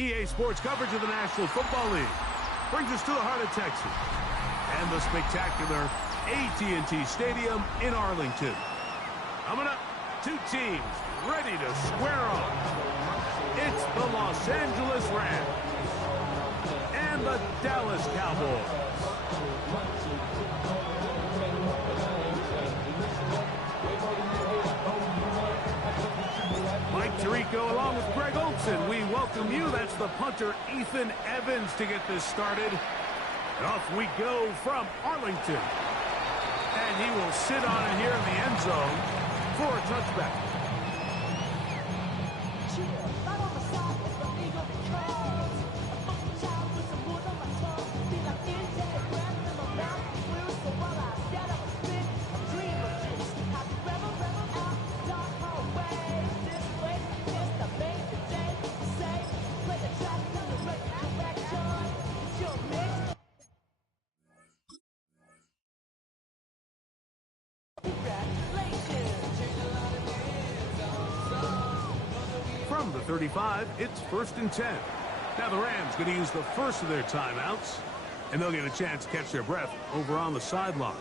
EA Sports coverage of the National Football League brings us to the heart of Texas and the spectacular AT&T Stadium in Arlington. Coming up, two teams ready to square off. It's the Los Angeles Rams and the Dallas Cowboys. Mike Tirico along with Greg Olson. We welcome you. That's the punter, Ethan Evans, to get this started. And off we go from Arlington. And he will sit on it here in the end zone for a touchback. From the 35, it's 1st and 10. Now the Rams going to use the first of their timeouts, and they'll get a chance to catch their breath over on the sideline.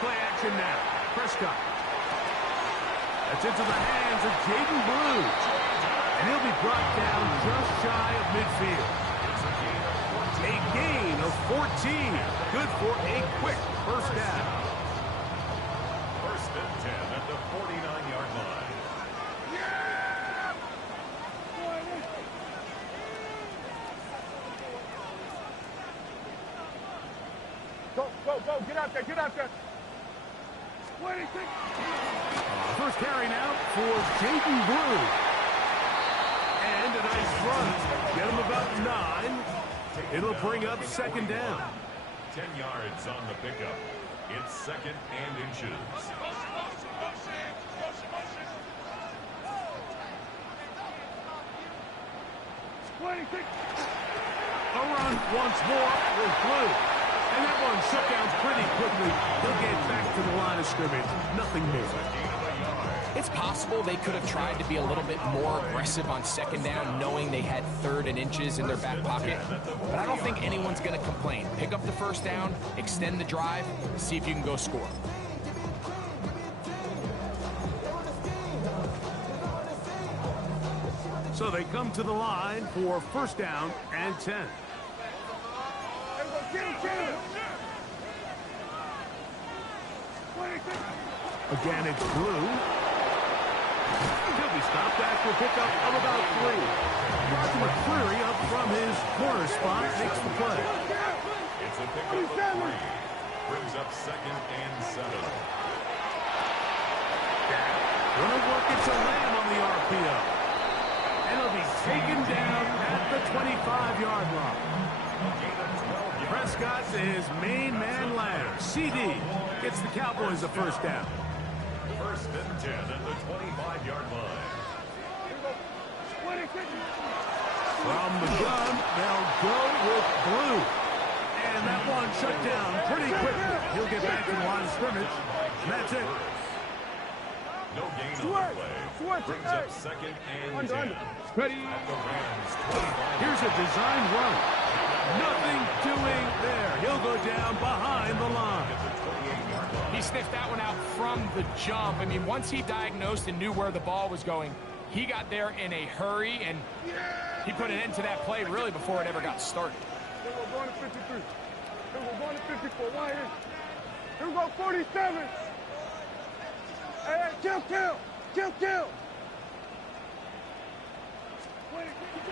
Play action now. Prescott. That's into the hands of Jaden Blue. And he'll be brought down just shy of midfield. A gain of 14. Good for a quick first down. 1st and 10 at the 49-yard line. Go, get out there. 26. First carry now for Jaden Blue. And a nice run. Get him about 9. It'll bring up 2nd down. 10 yards on the pickup. It's 2nd and inches. A run once more with Blue. And that one shut down pretty quickly. He'll get back to the line of scrimmage. Nothing more. It's possible they could have tried to be a little bit more aggressive on 2nd down, knowing they had 3rd and inches in their back pocket. But I don't think anyone's going to complain. Pick up the 1st down, extend the drive, see if you can go score. So they come to the line for 1st down and 10. Again, it's Blue. He'll be stopped after a pickup of about 3. Roger McCreary up from his corner spot makes the play. It's a pickup of 3. Brings up 2nd and 7. Gonna work it to Lamb on the RPO. And he'll be taken down at the 25-yard line. Prescott to his main man Lamb. CD gets the Cowboys a 1st down. 1st and 10 at the 25-yard line. From the gun, they'll go with Blue. And that one shut down pretty quickly. He'll get back to the line of scrimmage. And that's it. No gain on the play. Brings up 2nd and 10. Ready? At the Rams 25. Here's a design run. Nothing doing there. He'll go down behind the line. He sniffed that one out from the jump. I mean, once he diagnosed and knew where the ball was going, he got there in a hurry, and he put an end to that play really before it ever got started. Here we go, going to 53. Here we go, going to 54. Right here. Here we go, 47. Hey, kill.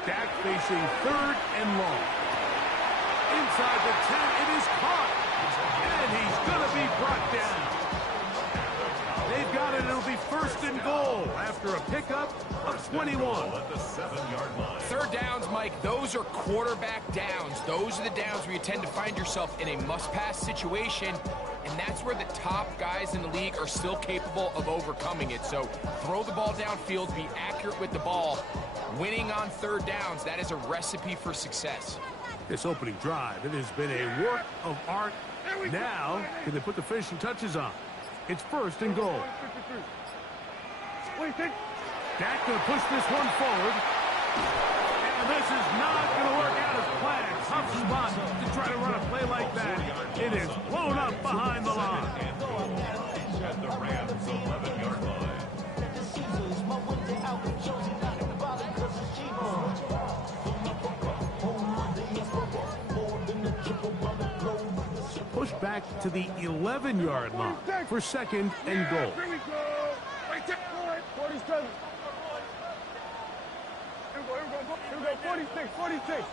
Dak facing 3rd and long. Inside the 10, it is caught. And he's going to be brought down. They've got it. It'll be first and goal after a pickup of 21. At the 7-yard line. Third downs, Mike, those are quarterback downs. Those are the downs where you tend to find yourself in a must-pass situation, and that's where the top guys in the league are still capable of overcoming it. So throw the ball downfield, be accurate with the ball. Winning on third downs, that is a recipe for success. This opening drive, it has been a work of art. Now, can they put the finishing touches on? It's first and goal. Dak going to push this one forward. And this is not going to work out as planned. Tough spot to try to run a play like that. It is blown up behind the line. At the Rams' 11-yard line. Push back to the 11-yard line for second and goal. Here we go. 47. Here we go. 46.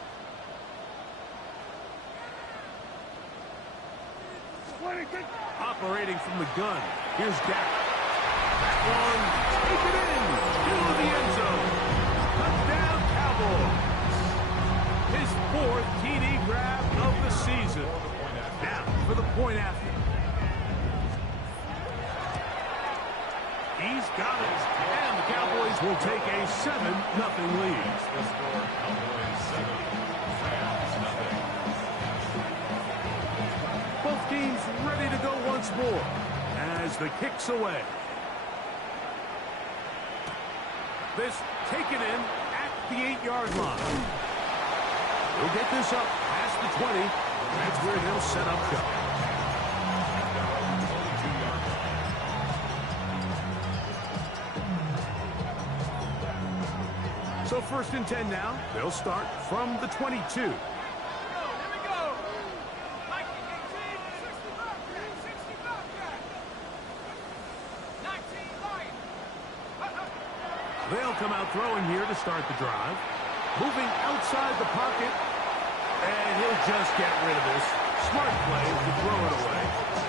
26. Operating from the gun. Here's Dak. That one, take it in into the end zone. Touchdown, Cowboys. His fourth TD grab of the season. Now for the point after. He's got it. And the Cowboys will take a 7-0 lead. The score, Cowboys 7, Rams nothing. Both teams ready to go once more as the kick's away. This taken in at the 8-yard line. He'll get this up past the 20. That's where he'll set up shop. So first and 10 now. They'll start from the 22. They'll come out throwing here to start the drive. Moving outside the pocket. And he'll just get rid of this. Smart play to throw it away.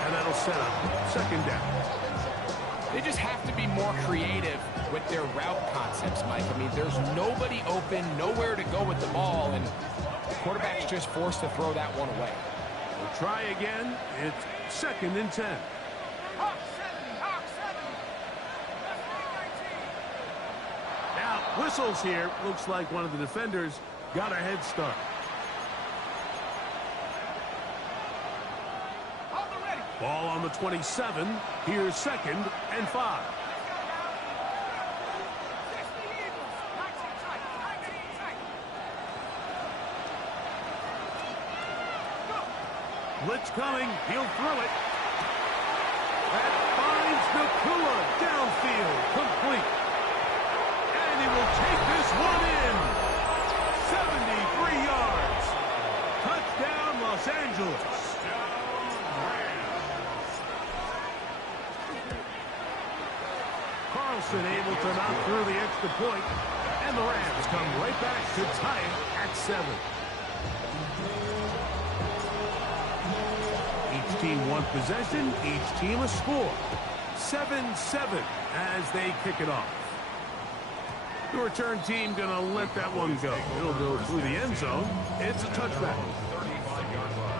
And that'll set up second down. They just have to be more creative with their route concepts, Mike. I mean, there's nobody open, nowhere to go with the ball, and the quarterback's just forced to throw that one away. We'll try again. It's second and 10. Now, whistles here. Looks like one of the defenders got a head start. Ball on the 27. Here's second and 5. Blitz coming. He'll throw it. That finds Nakua downfield. Complete. And he will take this one in. 73 yards. Touchdown, Los Angeles. Carlson able to knock through the extra point, and the Rams come right back to tie it at 7. Each team one possession, each team a score. 7-7 as they kick it off. The return team gonna let that one go. It'll go through the end zone. It's a touchback. 35-yard line.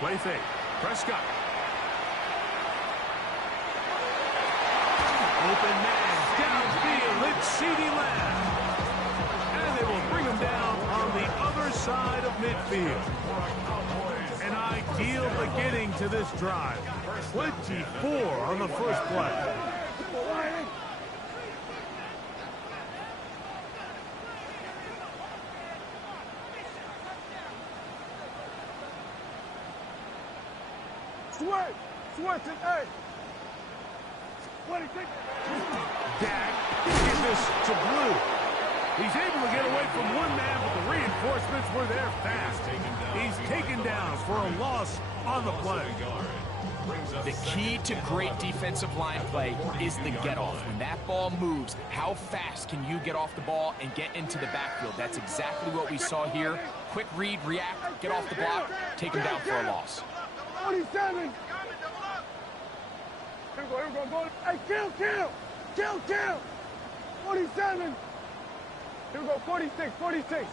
Play fake. Prescott. Open man. Downfield. It's CeeDee Lamb. And they will bring him down on the other side of midfield. An ideal beginning to this drive. 24 on the first play. Switch it, hey! Dak gives this to Blue. He's able to get away from one man, but the reinforcements were there fast. He's taken down for a loss on the play. The key to great defensive line play is the get-off. When that ball moves, how fast can you get off the ball and get into the backfield? That's exactly what we saw here. Quick read, react, get off the block, take him down for a loss. 47. Here we go. Hey, kill. 47. Here we go, 46. 26.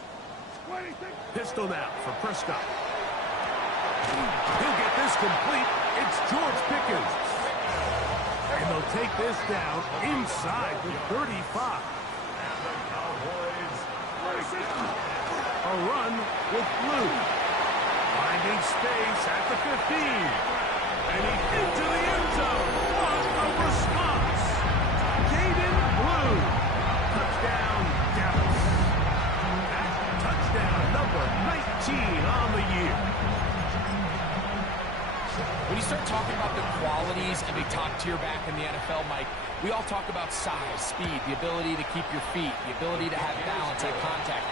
Pistol now for Prescott. He'll get this complete. It's George Pickens. And they'll take this down inside the 35. A run with Blue. Finding space at the 15. And he's into the end zone. What a response. Jaden Blue. Touchdown, Dallas. That's touchdown number 19 on the year. When you start talking about the qualities of a top-tier back in the NFL, Mike, we all talk about size, speed, the ability to keep your feet, the ability to have balance and contact.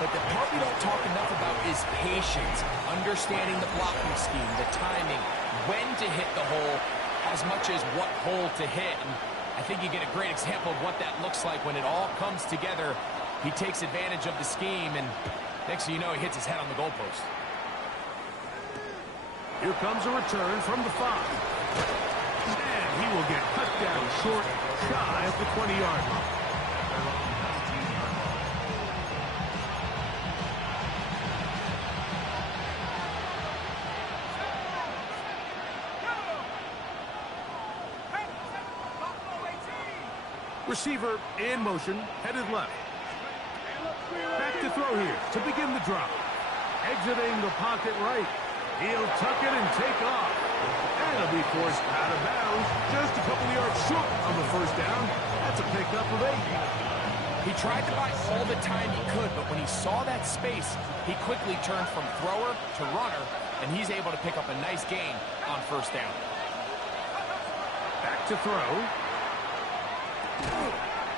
But the part we don't talk enough about is patience, understanding the blocking scheme, the timing, when to hit the hole, as much as what hole to hit. And I think you get a great example of what that looks like when it all comes together. He takes advantage of the scheme, and next thing you know, he hits his head on the goalpost. Here comes a return from the 5. And he will get cut down short, shy of the 20-yard line. Receiver in motion, headed left. Back to throw here to begin the drop. Exiting the pocket right. He'll tuck it and take off. And he'll be forced out of bounds just a couple yards short on the first down. That's a pickup of 8. He tried to buy all the time he could, but when he saw that space, he quickly turned from thrower to runner, and he's able to pick up a nice gain on first down. Back to throw.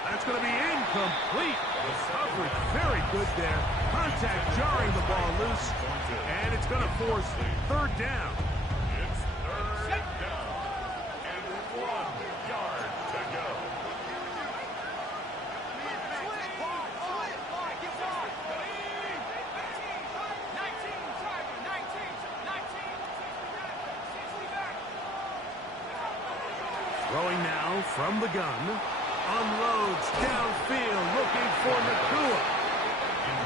That's going to be incomplete. The coverage very good there. Contact jarring the ball loose. And it's going to force third down. It's third down. And 1 yard to go. Throwing now from the gun. Unloads downfield, looking for Nakua.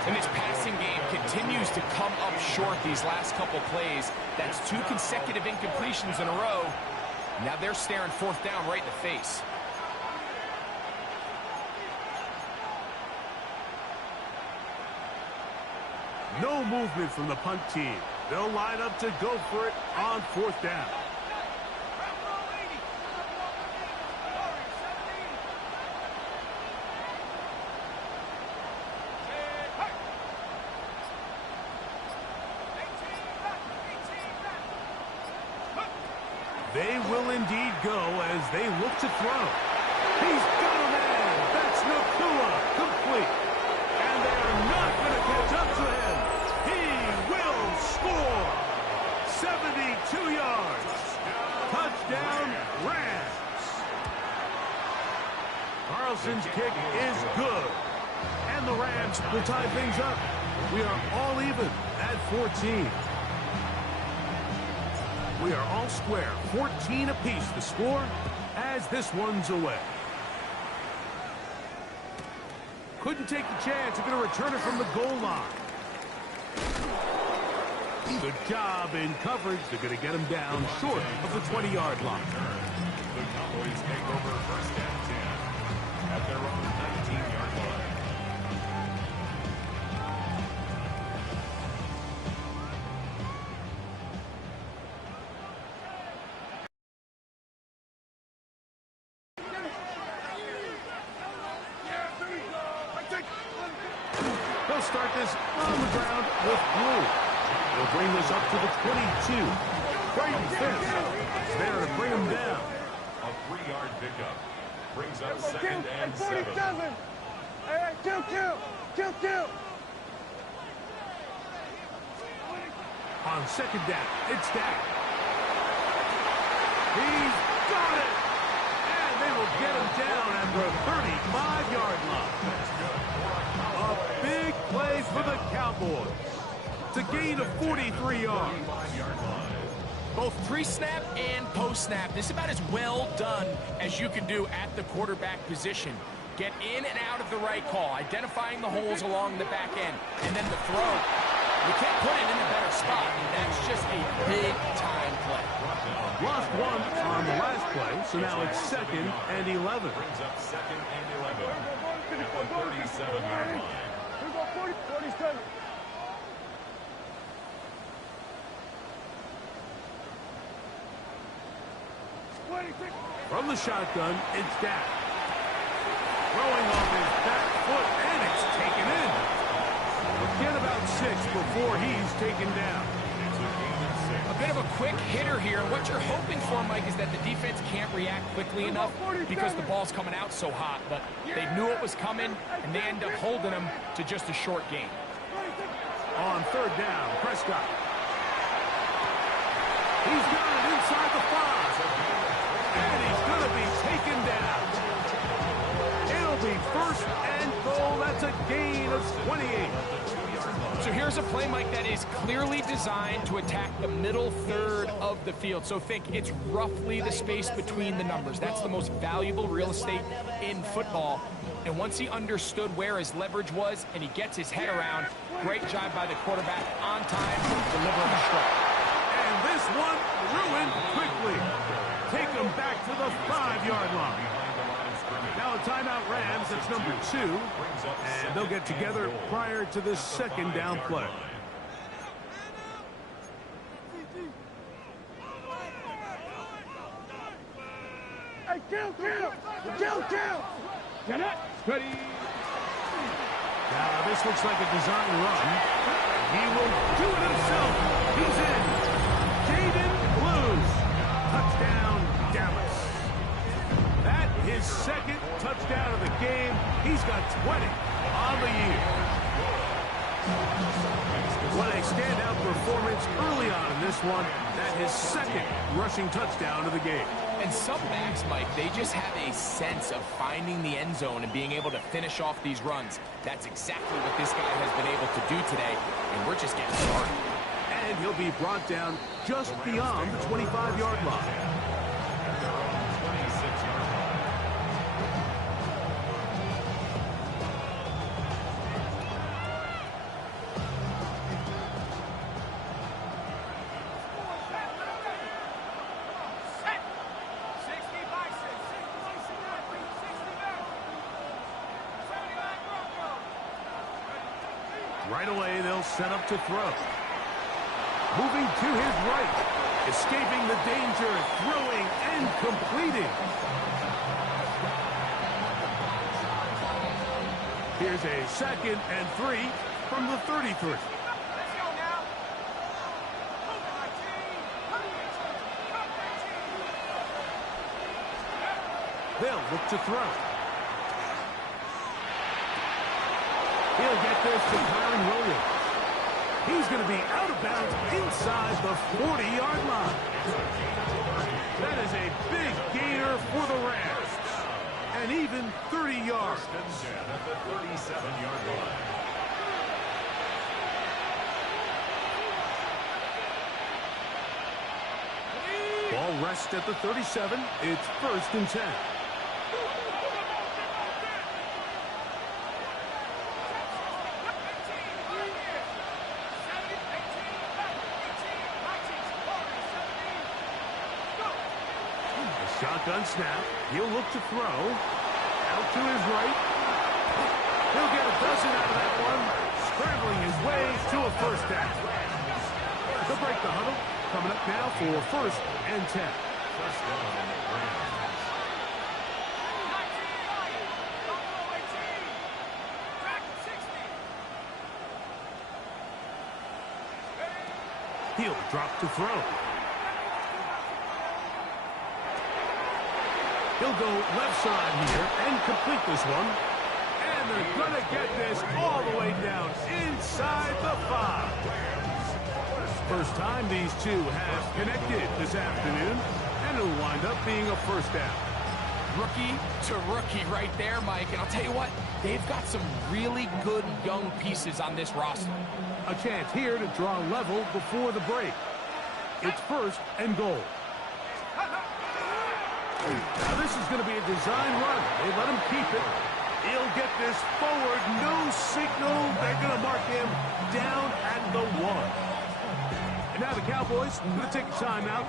And his passing game continues to come up short these last couple plays. That's 2 consecutive incompletions in a row. Now they're staring fourth down right in the face. No movement from the punt team. They'll line up to go for it on fourth down. They will indeed go as they look to throw. He's got a man. That's Nakua. Complete. And they are not going to catch up to him. He will score. 72 yards. Touchdown, Rams. Carlson's kick is good. And the Rams will tie things up. We are all even at 14. We are all square, 14 apiece to score as this one's away. Couldn't take the chance. They're going to return it from the goal line. Good job in coverage. They're going to get him down short of the 20-yard line. The Cowboys take over first and 10 at their own 19-yard line. They'll start this on the ground with Blue. They'll bring this up to the 22. Brayden Fisk is there to bring him down. A 3-yard pickup brings up second and 7. 47. Hey, kill. On second down, it's down. get him down at the 35-yard line. A big play for the Cowboys. It's a gain of 43 yards. Both pre-snap and post-snap, this is about as well done as you can do at the quarterback position. Get in and out of the right call, identifying the holes along the back end, and then the throw. You can't put it in a better spot. That's just a big-time play. Lost one on the last play, so now it's 2nd and 11. Brings up 2nd and 11 at the 37-yard line. Here we go, 40, 47. From the shotgun, it's Dak. Throwing off his back foot, and it's taken in. Forget about 6 before he's taken down. A bit of a quick hitter here, and what you're hoping for, Mike, is that the defense can't react quickly enough because the ball's coming out so hot, but they knew it was coming, and they end up holding him to just a short gain. On 3rd down, Prescott. He's got it inside the 5. And he's going to be taken down. It'll be 1st and goal. That's a gain of 28. So here's a play, Mike, that is clearly designed to attack the middle third of the field. So think it's roughly the space between the numbers. That's the most valuable real estate in football. And once he understood where his leverage was and he gets his head around, great job by the quarterback on time, delivering a strike. And this one ruined quickly. Take them back to the 5-yard line. Now a timeout Rams, that's number 2. And they'll get together prior to this 2nd down play. Hey, kill! Get it? Ready. Now this looks like a design run. He will do it himself. He's in. Jaden Blues. Touchdown, Dallas. That his 2nd touchdown of the game. He's got 20 on the year. What a standout performance early on in this one. That his 2nd rushing touchdown of the game. And some backs, Mike, they just have a sense of finding the end zone and being able to finish off these runs. That's exactly what this guy has been able to do today, and we're just getting started. And he'll be brought down just beyond the 25-yard line. At their own 26-yard line. Right away, they'll set up to throw. Moving to his right. Escaping the danger, throwing and completing. Here's a 2nd and 3 from the 33. They'll look to throw. He'll get this to Kyren Williams. He's going to be out of bounds inside the 40-yard line. That is a big gainer for the Rams. And even 30 yards. At the 37-yard line. Ball rests at the 37. It's 1st and 10. Shotgun snap. He'll look to throw. Out to his right. He'll get a dozen out of that one. Scrambling his way to a 1st down. They'll break the huddle. Coming up now for 1st and 10. First down, Rams. He'll drop to throw. He'll go left side here and complete this one. And they're going to get this all the way down inside the 5. First time these two have connected this afternoon, and it'll wind up being a 1st down. Rookie to rookie right there, Mike. And I'll tell you what, they've got some really good young pieces on this roster. A chance here to draw level before the break. It's first and goal. Now this is going to be a design run. They let him keep it. He'll get this forward. No signal. They're going to mark him down at the 1. And now the Cowboys are going to take a timeout.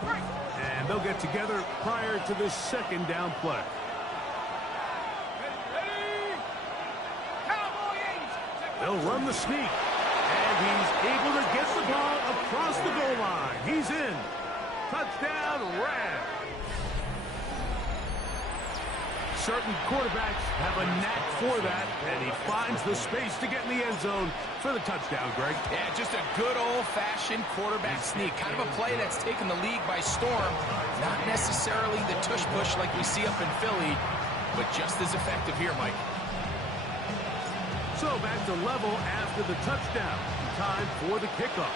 And they'll get together prior to this second down play. They'll run the sneak. And he's able to get the ball across the goal line. He's in. Touchdown, Rams. Certain quarterbacks have a knack for that, and he finds the space to get in the end zone for the touchdown, Greg. Yeah, just a good old-fashioned quarterback sneak. Kind of a play that's taken the league by storm. Not necessarily the tush-push like we see up in Philly, but just as effective here, Mike. So back to level after the touchdown. Time for the kickoff.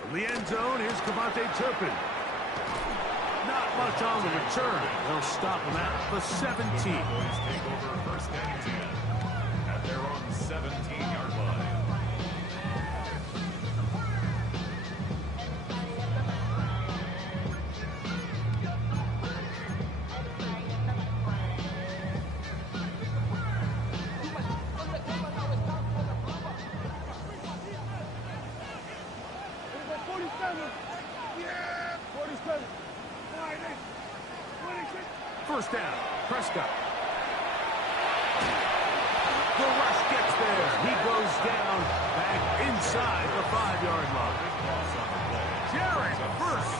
From the end zone, here's Cavante Turpin. Not much on the return. They'll stop him at the 17. Boys take over first and 10 at their own 17-yard line. First down, Prescott. The rush gets there. He goes down back inside the 5-yard line. Jared Verse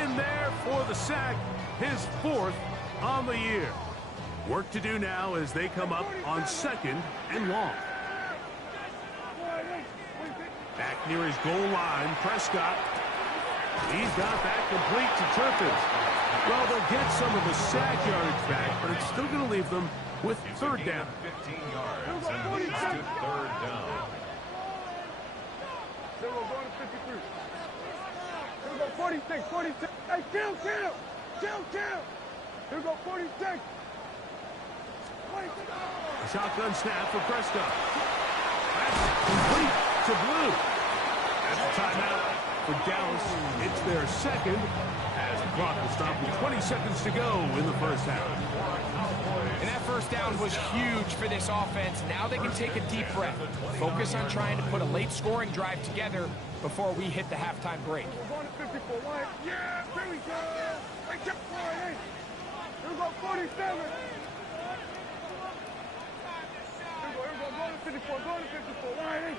in there for the sack, his 4th on the year. Work to do now as they come up on 2nd and long. Back near his goal line, Prescott. He's got that complete to Turpin. Well, they'll get some of the sack yardage back, but it's still going to leave them with 3rd down. 15 yards and leads to 3rd down. They will go to 53. Here we go, 46, 46. Hey, kill. Here we go, 46. A shotgun snap for Prescott. That's complete to Blue. That's a timeout for Dallas. It's their 2nd. As the clock will stop with 20 seconds to go in the first half. And that first down was huge for this offense. Now they can take a deep breath. Focus on trying to put a late scoring drive together before we hit the halftime break. We're going to 54. Wide. Yeah, here we go. Right there, wide. Here we go, 47. Here we go, going to 54. Going to 54. Wide.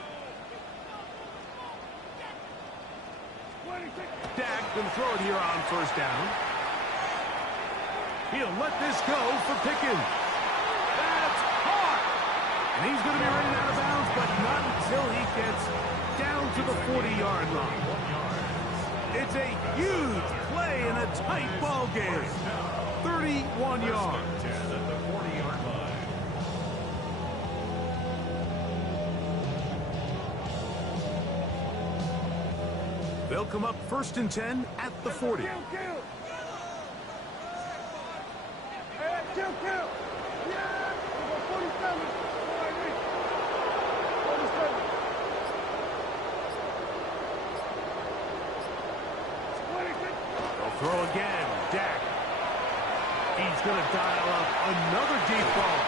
Dak going to throw it here on first down. He'll let this go for Pickens. That's caught. And he's going to be running out of bounds, but not until he gets down to the 40-yard line. It's a huge play in a tight ball game. 31 yards. At the 40-yard line. They'll come up 1st and 10 at the 40. Kill. Hey, kill. Yeah. We're going 47. 47. They'll throw again. Dak. He's going to dial up another deep ball.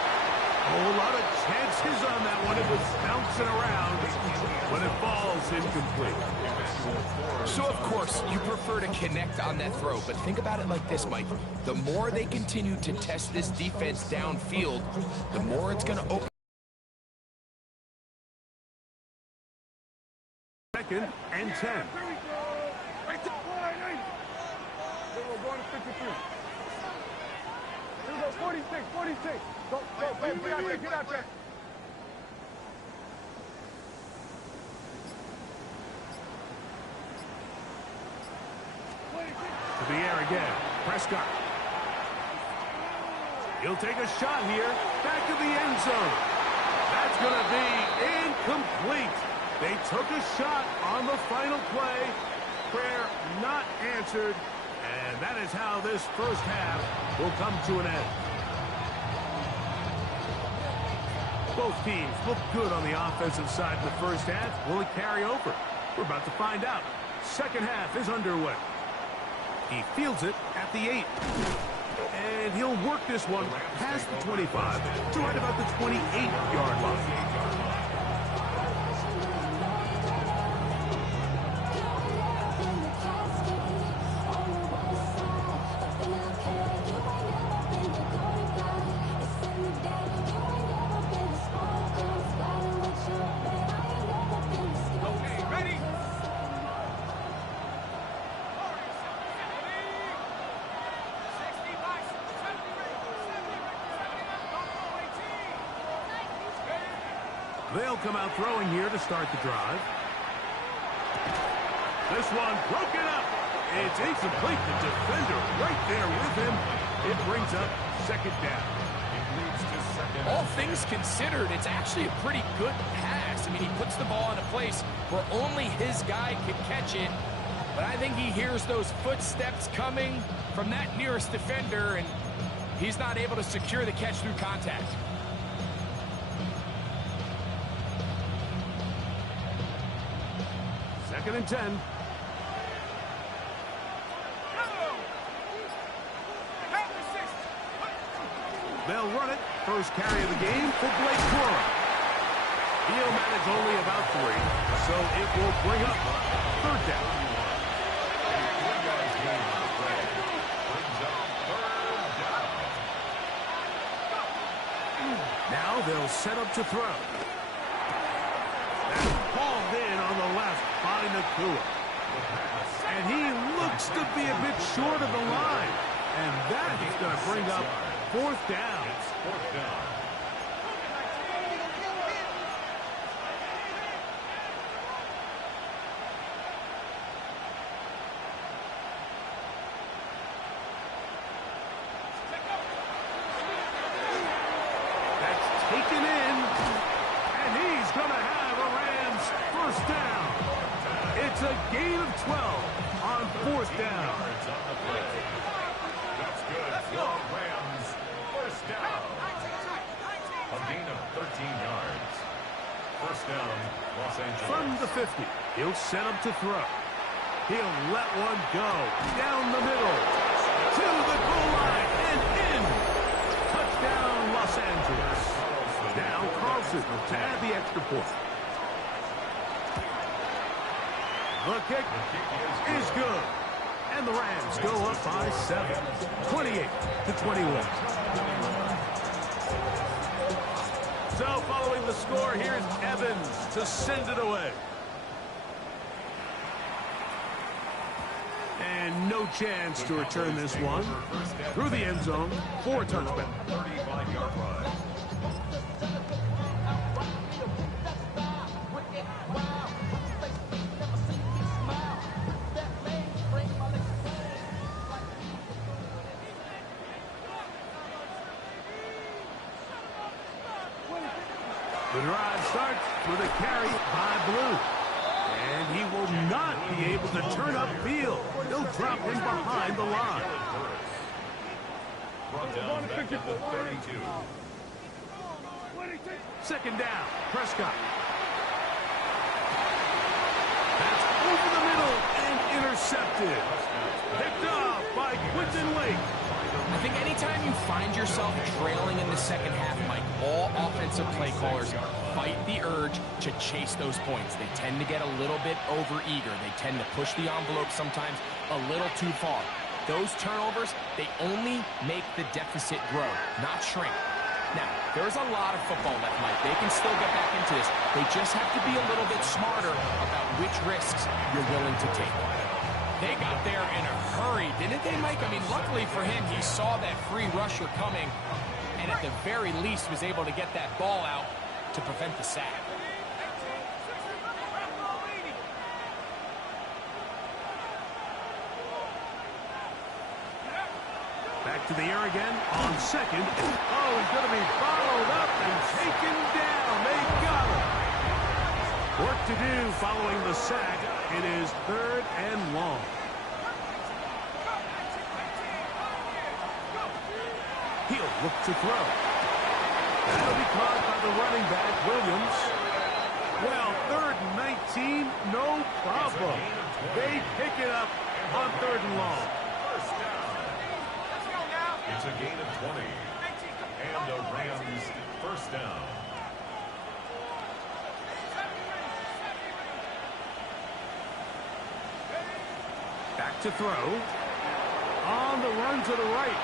A whole lot of chances on that one. It was bouncing around, but it falls incomplete. So, of course, you prefer to connect on that throw, but think about it like this, Mike. The more they continue to test this defense downfield, the more it's going to open. 2nd and 10. Here we go. Right there. We're going to 53. Here we go, 46. Go, baby, get out there. To the air again. Prescott. He'll take a shot here. Back to the end zone. That's going to be incomplete. They took a shot on the final play. Prayer not answered. And that is how this first half will come to an end. Both teams look good on the offensive side in the first half. Will it carry over? We're about to find out. Second half is underway. He fields it at the 8. And he'll work this one past the 25 to right about the 28-yard line. They'll come out throwing here to start the drive. This one broken up. It's incomplete. The defender right there with him. It brings up second down. All things considered, it's actually a pretty good pass. I mean, he puts the ball in a place where only his guy can catch it. But I think he hears those footsteps coming from that nearest defender, and he's not able to secure the catch through contact. Second and 10. They'll run it. First carry of the game for Blake Corum. He'll manage only about 3, so it will bring up third down. Now they'll set up to throw. That's hauled in on the left by Nacua. And he looks to be a bit short of the line. And that is going to bring up fourth down. Fourth down. That's taken in. And he's going to have a Rams first down. It's a gain of 12 on fourth down. That's good. Rams first down. A gain of 13 yards. First down, Los Angeles. From the 50, he'll set up to throw. He'll let one go down the middle to the goal line and in. Touchdown, Los Angeles. Now Carlson to add the extra point. The kick is good. And the Rams go up by 7, 28-21. So following the score, here's Evans to send it away. And no chance to return this one through the end zone for a touchback. 35-yard line. The drive starts with a carry by Blue. And he will not be able to turn upfield. He'll drop him behind the line. Brought down back at the 32. Second down, Prescott. That's over the middle and intercepted. Picked off by Quentin Lake. I think anytime you find yourself trailing in the second half, Mike, all offensive play callers fight the urge to chase those points. They tend to get a little bit overeager. They tend to push the envelope sometimes a little too far. Those turnovers, they only make the deficit grow, not shrink. Now, there's a lot of football left, Mike. They can still get back into this. They just have to be a little bit smarter about which risks you're willing to take. They got there in a hurry, didn't they, Mike? I mean, luckily for him, he saw that free rusher coming and at the very least was able to get that ball out to prevent the sack. Back to the air again on second. Oh, he's going to be followed up and taken down. They got him. Work to do following the sack. It is third and long. He'll look to throw. That'll be caught by the running back, Williams. Well, 3rd and 19, no problem. They pick it up on 3rd and long. First down. It's a gain of 20. And a Rams first down. Back to throw. On the run to the right.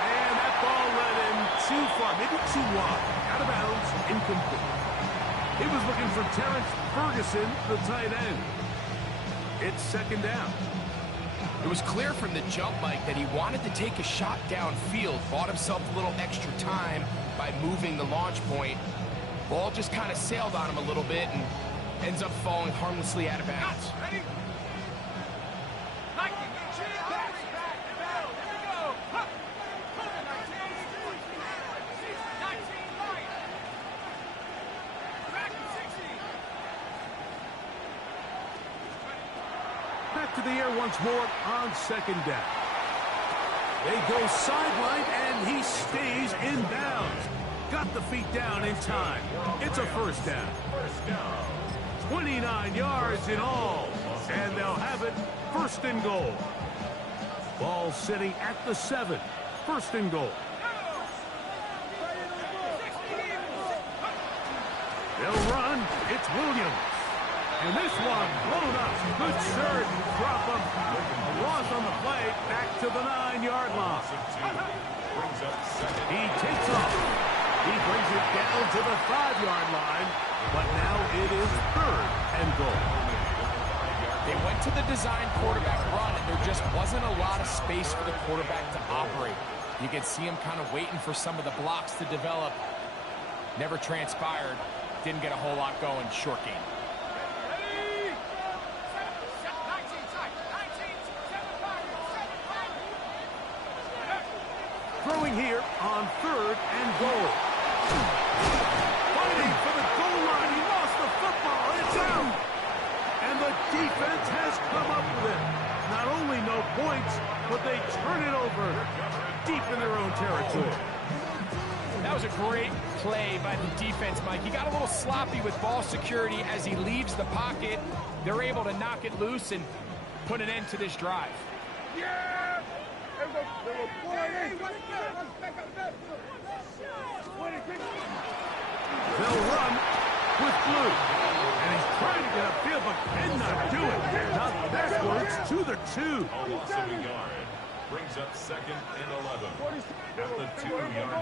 And that ball led him too far, maybe too wide. Out of bounds, incomplete. He was looking for Terrence Ferguson, the tight end. It's 2nd down. It was clear from the jump, Mike, that he wanted to take a shot downfield, bought himself a little extra time by moving the launch point. Ball just kind of sailed on him a little bit and ends up falling harmlessly out of bounds. Back to the air once more on 2nd down. They go sideline, and he stays in bounds. Got the feet down in time. It's a first down. 29 yards in all, and they'll have it 1st and goal. Ball sitting at the 7. 1st and goal. They'll run. It's Williams. And this one blown up. Good surge. Drop him. A loss on the play. Back to the 9-yard line. He takes off. He brings it down to the 5-yard line. But now it is 3rd and goal. They went to the design quarterback run, and there just wasn't a lot of space for the quarterback to operate. You could see him kind of waiting for some of the blocks to develop. Never transpired. Didn't get a whole lot going. Short game. Throwing here on 3rd and goal. Fighting for the goal line. He lost the football. It's out. And the defense has come up with it. Not only no points, but they turn it over deep in their own territory. That was a great play by the defense, Mike. He got a little sloppy with ball security as he leaves the pocket. They're able to knock it loose and put an end to this drive. Yeah! They'll run with Blue. And he's trying to get upfield, but cannot do it. Not backwards to the 2. A loss of a yard. Brings up 2nd and 11. At the 2-yard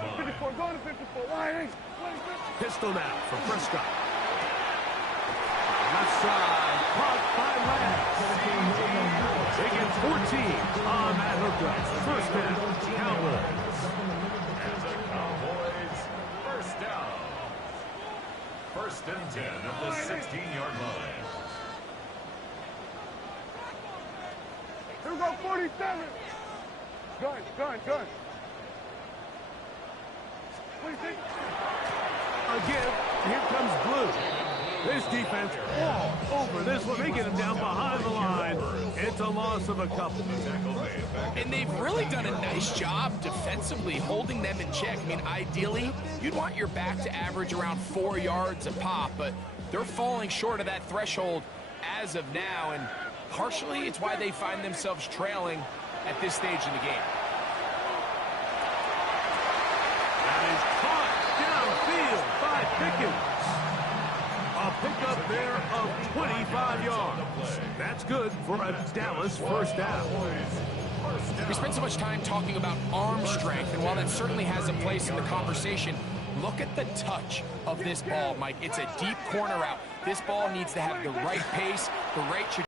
line. Pistol now for Prescott. Left side, caught by Lance. They get 14 on that hookup. First down, Cowboys. And the Cowboys, first down. 1st and 10 at the 16-yard line. Here we go, 47. Gun. Again, here comes Blue. This defense all over this one. They get him down behind the line. It's a loss of a couple. And they've really done a nice job defensively holding them in check. I mean, ideally, you'd want your back to average around 4 yards a pop, but they're falling short of that threshold as of now, and partially it's why they find themselves trailing at this stage in the game. That is caught downfield by Pickens. A pickup there of 25 yards. That's good for a Dallas first down. We spent so much time talking about arm strength, and while that certainly has a place in the conversation, look at the touch of this ball, Mike. It's a deep corner out. This ball needs to have the right pace, the right trajectory,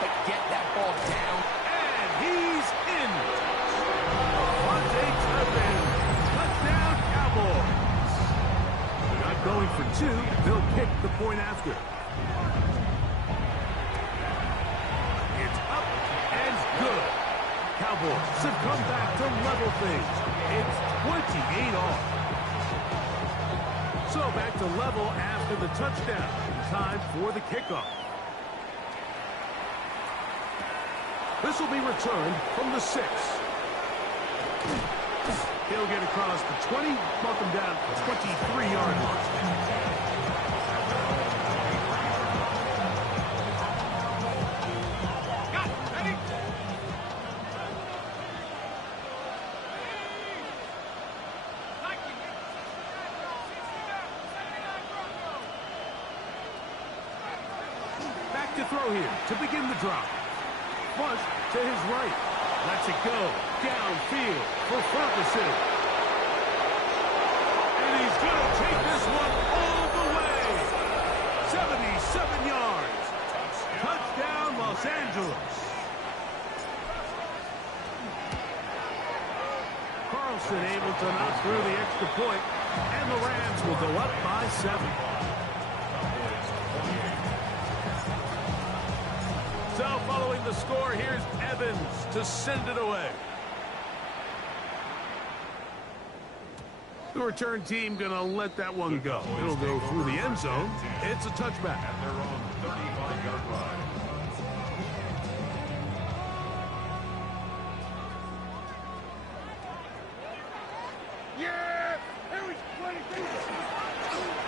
but get that ball down. And he's in. Devontae Turpin. Touchdown, Cowboys. They're not going for 2. They'll kick the point after. It's up and good. Cowboys have come back to level things. It's 28 all. So back to level after the touchdown. Time for the kickoff. This will be returned from the 6. He'll get across the 20, mark him down at the 23-yard line. Back to throw here to begin the drop. Bush to his right. Lets it go downfield for Ferguson. And he's going to take this one all the way. 77 yards. Touchdown, Los Angeles. Carlson able to knock through the extra point, and the Rams will go up by 7. So following the score, here's Evans to send it away. The return team going to let that one go. It'll go through the end zone. It's a touchback. At their own 35-yard line. Yeah! Here we go.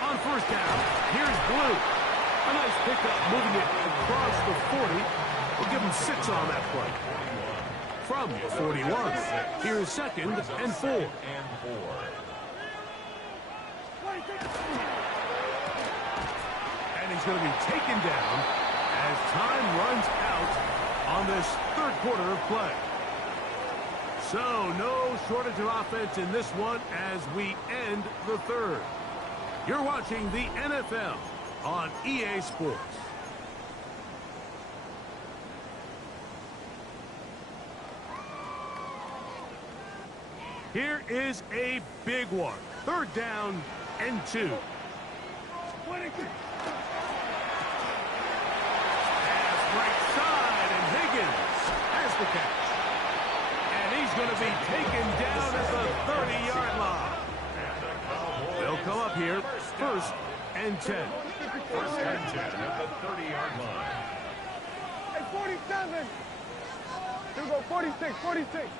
On first down, here's Blue. A nice pickup, moving it across the 40. We'll give him 6 on that play. From the 41, here's 2nd and 4. And he's going to be taken down as time runs out on this third quarter of play. So no shortage of offense in this one as we end the third. You're watching the NFL on EA Sports. Here is a big one. 3rd down and 2. Pass right side, and Higgins has the catch. And he's going to be taken down at the 30-yard line. They'll come up here, 1st and 10. 1st and 10 at the 30-yard line. Hey, 47. Here we go, 46, 46.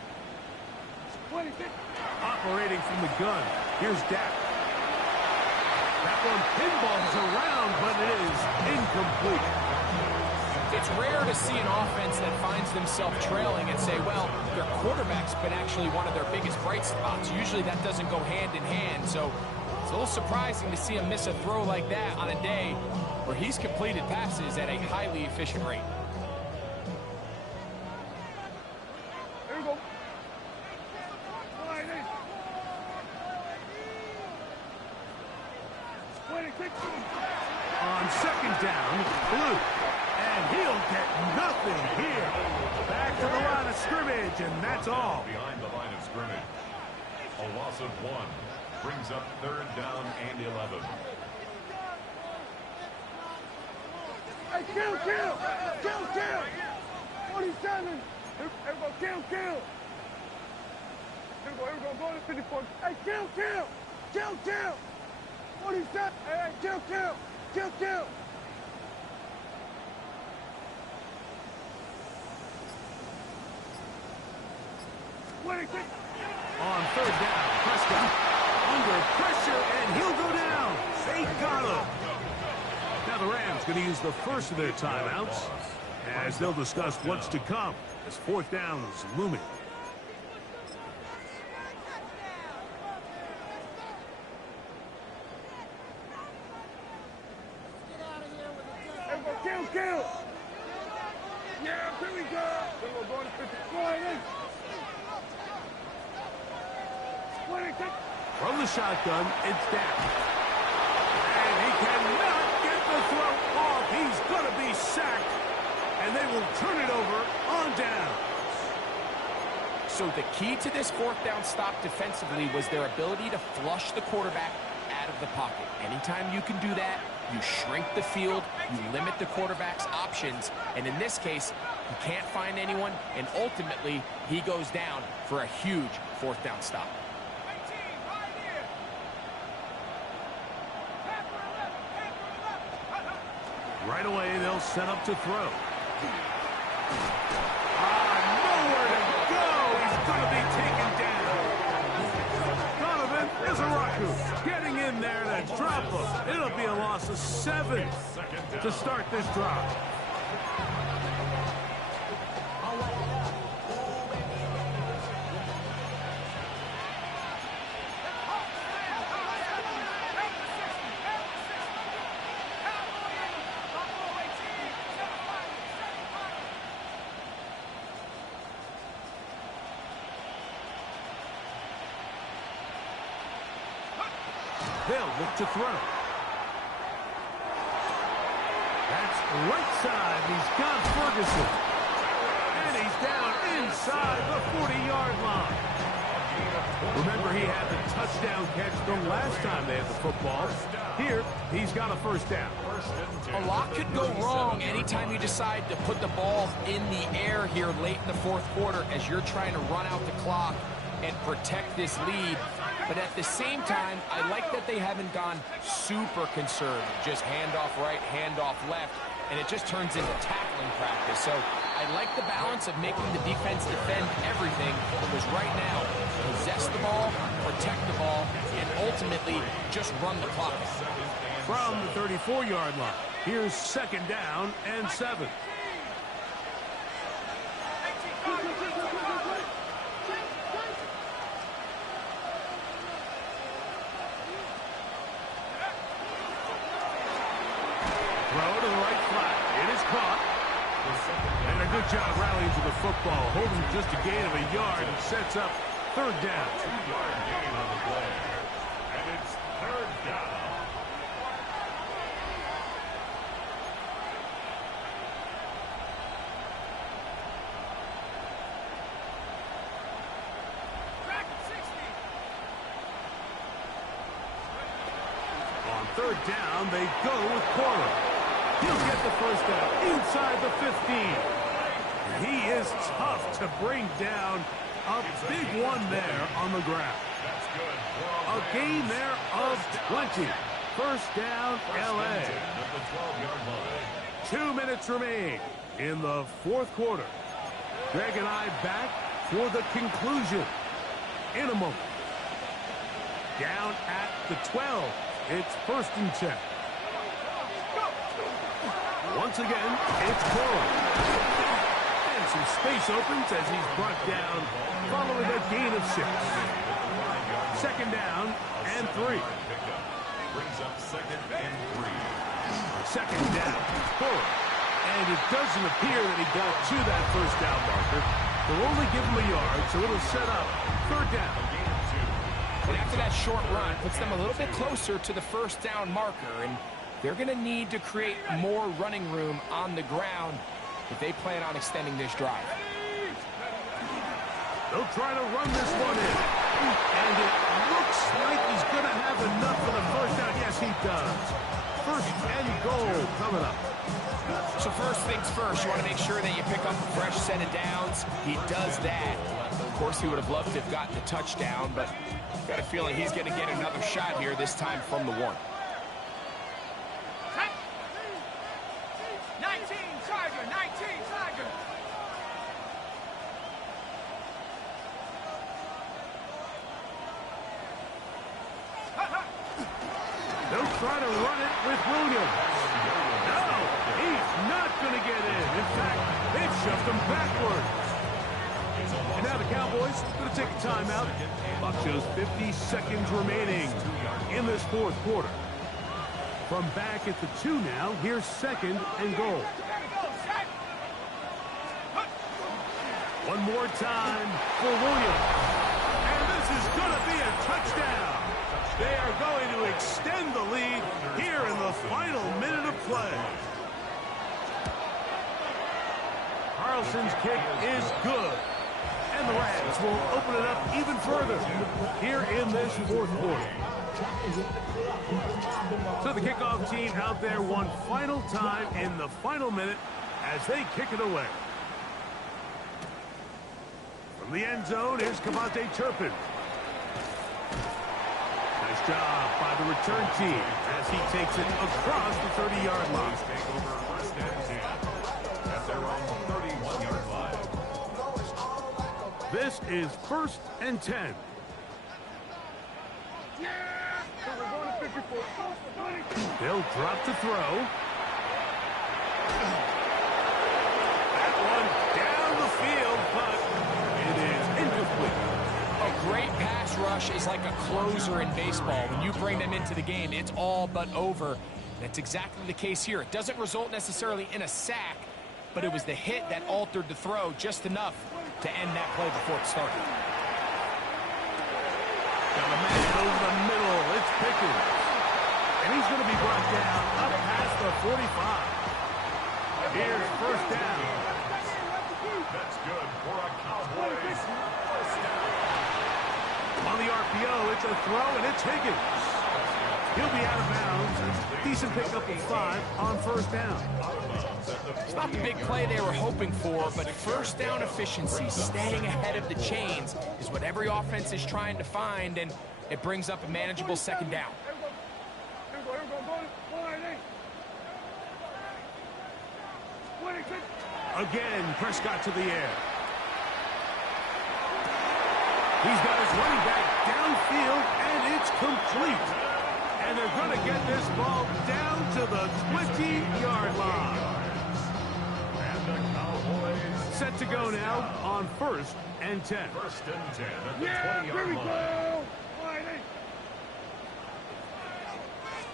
26. Operating from the gun, here's Dak. That one pinballs around, but it is incomplete. It's rare to see an offense that finds themselves trailing and say, well, their quarterback's been actually one of their biggest bright spots. Usually that doesn't go hand in hand, so it's a little surprising to see him miss a throw like that on a day where he's completed passes at a highly efficient rate. Here we go. On 2nd down, Blue. And he'll get nothing here. Back to the line of scrimmage, and that's all. Behind the line of scrimmage. A loss of 1 brings up 3rd down and 11. Hey, kill! 47. Here we go, kill! Here we go, go to 54. Hey, kill! 47. Hey, kill! 26. On 3rd down, Prescott under pressure, and he'll go down. They got him. Now the Rams going to use the first of their timeouts as they'll discuss what's to come as 4th down is looming. Kill! Yeah, here we go! Then we're going to 56. From the shotgun, it's Dak. And he cannot get the throw off. He's going to be sacked. And they will turn it over on down. So the key to this 4th down stop defensively was their ability to flush the quarterback out of the pocket. Anytime you can do that, you shrink the field, you limit the quarterback's options, and in this case, he can't find anyone, and ultimately, he goes down for a huge 4th down stop. Right away, they'll set up to throw. Nowhere to go. He's going to be taken down. Donovan Izaraku getting in there to drop him. It'll be a loss of 7 to start this drive. They'll look to throw. That's right side. He's got Ferguson. And he's down inside the 40-yard line. Remember, he had the touchdown catch the last time they had the football. Here, he's got a first down. A lot could go wrong anytime you decide to put the ball in the air here late in the fourth quarter as you're trying to run out the clock and protect this lead. But at the same time, I like that they haven't gone super conservative. Just handoff right, handoff left, and it just turns into tackling practice. So I like the balance of making the defense defend everything, because right now, possess the ball, protect the ball, and ultimately just run the clock. From the 34-yard line, here's second down and 7. Throw to the right flat. It is caught. And a good job rallying to the football. Holding just a gain of a yard and sets up third down. 2-yard gain on the play. And it's third down. On third down, they go with Cora. He'll get the first down inside the 15. He is tough to bring down. A big one there on the ground. A gain there of 20. First down, L.A. 2 minutes remain in the fourth quarter. Greg and I back for the conclusion in a moment. Down at the 12. It's first and 10. Once again, it's Cora. And some space opens as he's brought down following a gain of 6. Second down and 3. Brings up second and 3. Second down, Cora. And it doesn't appear that he got to that first down marker. They'll only give him a yard, so it'll set up third down. And after that short run, puts them a little bit closer to the first down marker, and they're going to need to create more running room on the ground if they plan on extending this drive. They'll try to run this one in. And it looks like he's going to have enough for the first down. Yes, he does. First and goal coming up. So first things first, you want to make sure that you pick up a fresh set of downs. He does that. Of course, he would have loved to have gotten the touchdown, but got a feeling he's going to get another shot here, this time from the 1. 19, Tiger, 19, Tiger. They'll try to run it with Williams. No, he's not going to get in. In fact, they've shoved him backwards. And now the Cowboys going to take a timeout. Clock shows 50 seconds remaining in this fourth quarter. From back at the 2 now, here's second and goal. One more time for Williams. And this is going to be a touchdown. They are going to extend the lead here in the final minute of play. Carlson's kick is good. And the Rams will open it up even further here in this fourth quarter. So the kickoff team out there one final time in the final minute as they kick it away. From the end zone, here's Cavante Turpin. Nice job by the return team as he takes it across the 30-yard line. Take over first and 10 at their own 31-yard This is 1st and 10. So we're going to 54. They'll drop to throw. That one down the field, but it is incomplete. A great pass rush is like a closer in baseball. When you bring them into the game, it's all but over. That's exactly the case here. It doesn't result necessarily in a sack, but it was the hit that altered the throw just enough to end that play before it started. Got a man over the middle. It's Pickens. And he's going to be brought down up past the 45. Here's 1st down. That's good for a Cowboys first down. On the RPO, it's a throw, and it's Higgins. He'll be out of bounds. Decent pickup of 5 on 1st down. It's not the big play they were hoping for, but 1st down efficiency, staying ahead of the chains, is what every offense is trying to find, and it brings up a manageable 2nd down. Again, Prescott to the air. He's got his running back downfield, and it's complete. And they're going to get this ball down to the 20-yard line. And the Cowboys Set to go now on 1st and 10. 1st and 10 at the Here 20-yard we line. go.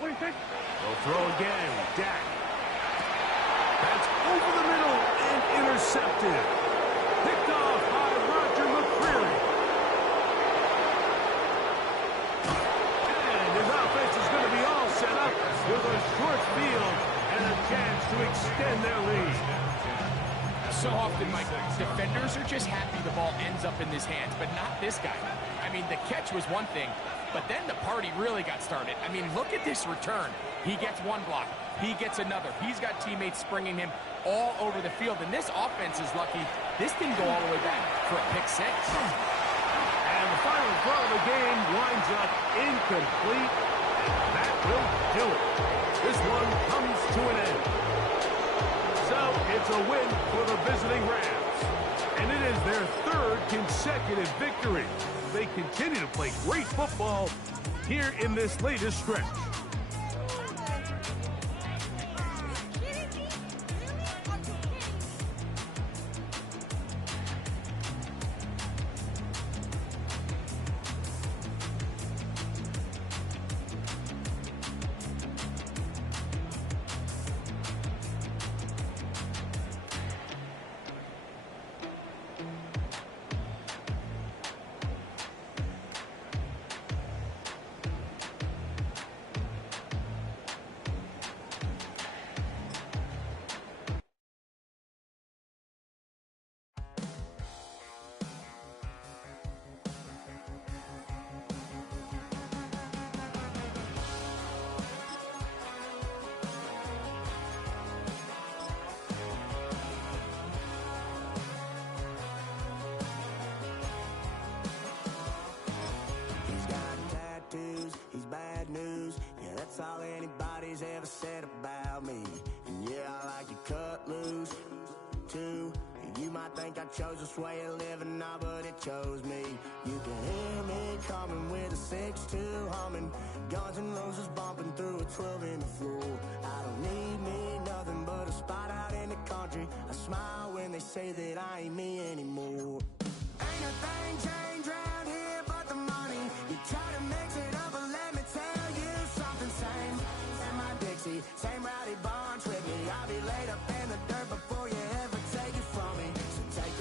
They'll throw again. Dak. That's over the middle and intercepted. Picked off by Roger McCreary. And his offense is going to be all set up with a short field and a chance to extend their lead. So often, Mike, defenders are just happy the ball ends up in his hands, but not this guy. I mean, the catch was one thing, but then the party really got started. I mean, look at this return. He gets one block. He gets another. He's got teammates springing him all over the field, and this offense is lucky. This didn't go all the way back for a pick 6. And the final throw of the game winds up incomplete. That will do it. This one comes to an end. So it's a win for the visiting Rams. And it is their 3rd consecutive victory. They continue to play great football here in this latest stretch. That's all anybody's ever said about me. And yeah, I like to cut loose, too. You might think I chose this way of living now, but it chose me. You can hear me coming with a 6-2 humming, Guns N' Roses bumping through a 12 in the floor. I don't need me nothing but a spot out in the country. I smile when they say that I ain't me anymore.